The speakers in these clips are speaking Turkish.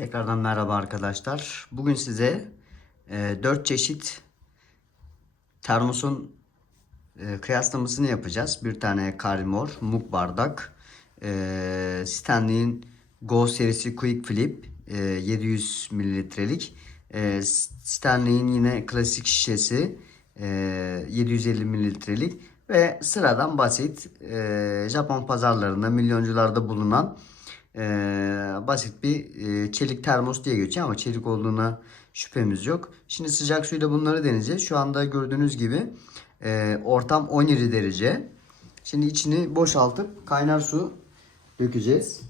Tekrardan merhaba arkadaşlar. Bugün size e, 4 çeşit termosun e, kıyaslamasını yapacağız. Bir tane Karimor, muk bardak, e, Stanley'in Go serisi Quick Flip e, 700 mililitrelik, e, Stanley'in yine klasik şişesi e, 750 mililitrelik ve sıradan basit e, Japon pazarlarında milyoncularda bulunan e, basit bir e, çelik termos diye geçiyor ama çelik olduğuna şüphemiz yok. Şimdi sıcak suyla bunları deneyeceğiz. Şu anda gördüğünüz gibi e, ortam 17 derece. Şimdi içini boşaltıp kaynar su dökeceğiz.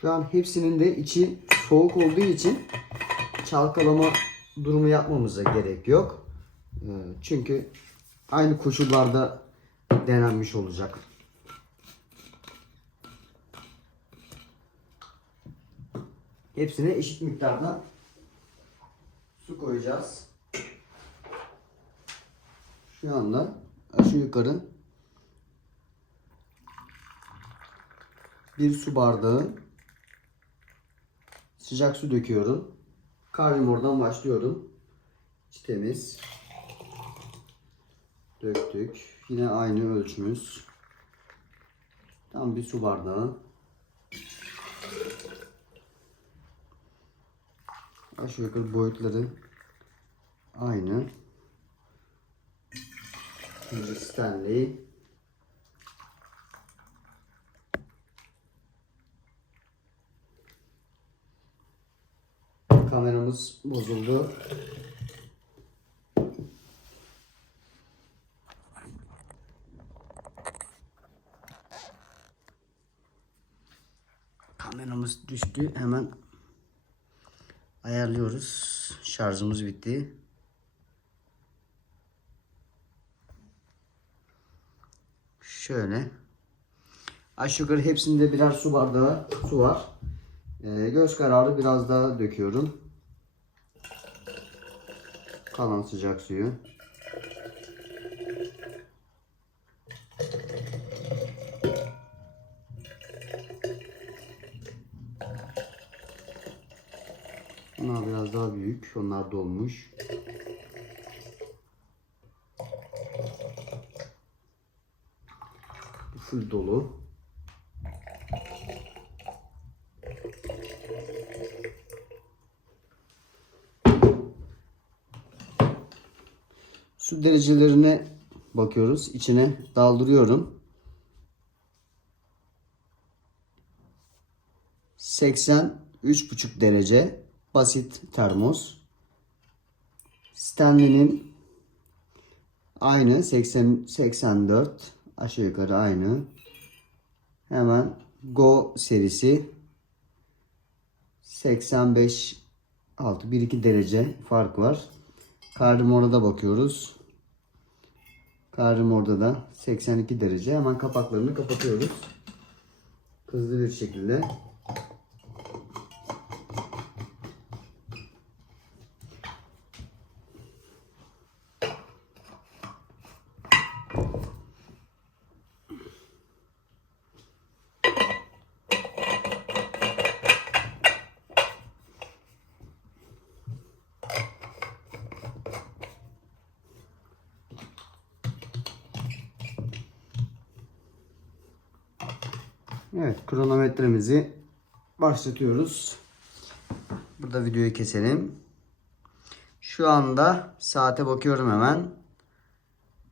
Şu an hepsinin de içi soğuk olduğu için çalkalama durumu yapmamıza gerek yok. Ee, Çünkü aynı koşullarda denenmiş olacak. Hepsine eşit miktarda su koyacağız. Şu anda aşağı yukarı bir su bardağı sıcak su döküyorum. Karnımordan başlıyorum. İçi temiz. Döktük. Yine aynı ölçümüz. Tam bir su bardağı. Aşağı yukarı boyutları aynı. Stanley. Kameramız bozuldu. Kameramız düştü. Hemen ayarlıyoruz. Şarjımız bitti. Şöyle. Aşağı yukarı hepsinde birer su bardağı su var. Ee, göz kararı biraz daha döküyorum. Kalan sıcak suyu. Bunlar biraz daha büyük. Onlar dolmuş. Bu full dolu. Su derecelerine bakıyoruz. İçine daldırıyorum. 83,5 derece basit termos. Stanley'nin aynı 80 84 aşağı yukarı aynı. Hemen Go serisi 85 6 1-2 derece fark var. Kardemor'a bakıyoruz. Kardemor'da da 82 derece. Hemen kapaklarını kapatıyoruz. Hızlı bir şekilde. Evet kronometremizi başlatıyoruz. Burada videoyu keselim. Şu anda saate bakıyorum hemen.